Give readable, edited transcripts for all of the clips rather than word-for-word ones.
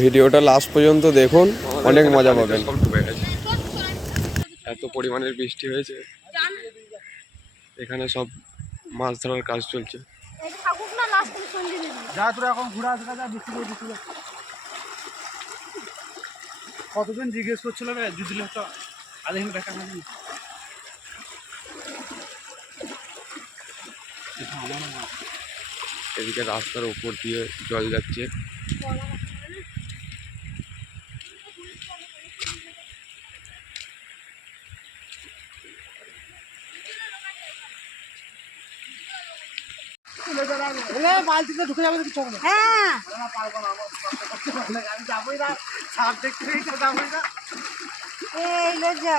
ভিডিওটা লাস্ট পর্যন্ত দেখুন, অনেক মজা পাবেন। এত পরিমাণের বৃষ্টি হয়েছে, এখানে সব মাছ ধরার কাজ চলছে। কতজন জিজ্ঞেস করছিল যদি আধা ঘন্টা দেখা না। এদিকে রাস্তার উপর দিয়ে জল যাচ্ছে। বালতিতে ঢুকে যাবে কিছু হবে না। হ্যাঁ আমি যাবোই না, সাপ দেখতে যাবোই না। এই লজ্জা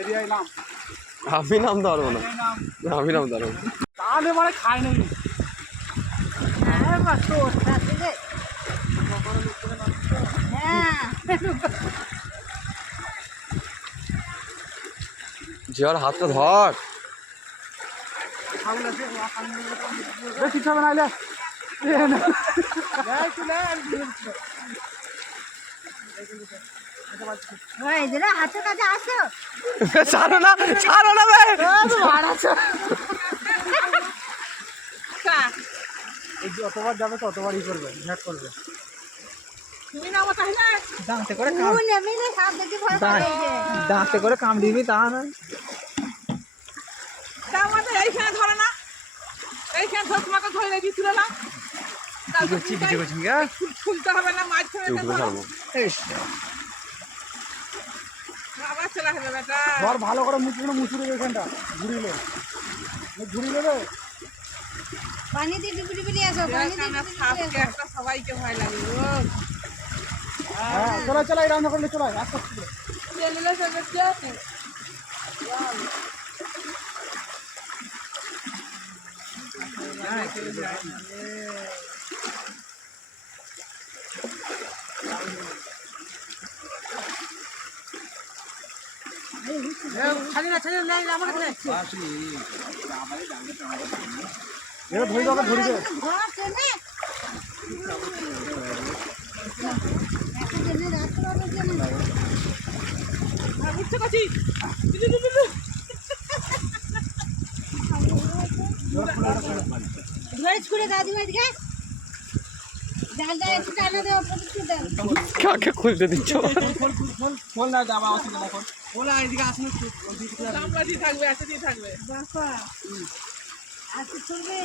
এরিয়ায় নাম আমি নামতে পারবো না, আমি নামতে পারবো না। তাহলে মানে খায় নাই। হ্যাঁ কষ্ট আছে হ্যাঁ জিয়ার হাতটা ধর। কিছু হবে না। হাতের কাছে আসো ছাড়ো না, ছাড়ো না ভাই। যতবার যাবে ততবারই করবে, ঝাট করবে। দাঁতে করে কামড়িবি তা না। এইখানে ধরে না, এইখানে ধরে তোমাকে ধরে রেখেছিল না, খুলতে হবে না, মাছ ধরে আবার চলে আসবে বেটা। ধর ভালো করে মুচুরে এখানটা ঘুরিলে রে। পানি দিয়ে ডুবি ডুবি নিয়ে আসো, পানি দিয়ে ডুবি ডুবি নিয়ে আসো। একটা সবাইকে ভয় লাগে ও। হ্যাঁ চলাই রান্না করলে চলাই আস্তে আস্তে। চেলিলে সঙ্গে কি আছে? ধরি দে। ঘর টেনে একটা টেনে রাখতে পারবে না। উঠছে কাছি ধরে ছুড়ে দাও দিমা দিকে জালটা একটু টানা দাও, প্রদীপ দাও। কাকে খুলতে দিচ্ছ? ফোন না যাবা অসুবিধা দেখো। বলে এইদিকে আসুন একটু। চামড়া দিয়ে থাকবে, এসে দিয়ে থাকবে। বাবা আজকে ছুড়বে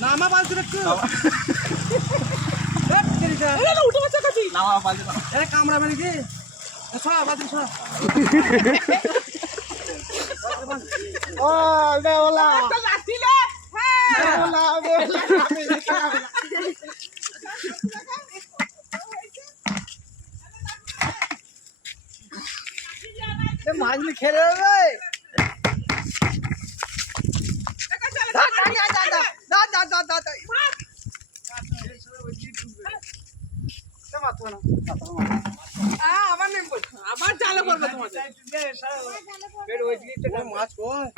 না আমার বালতি একটু উঠে গেছে কাছি। কামড়াবে নাকি? সব বালতি সব। ও বেওলা লাঠিলে হ্যাঁ মাছলি খেলে যাবে। আবার চালু করবে তোমাদের। মাছ কই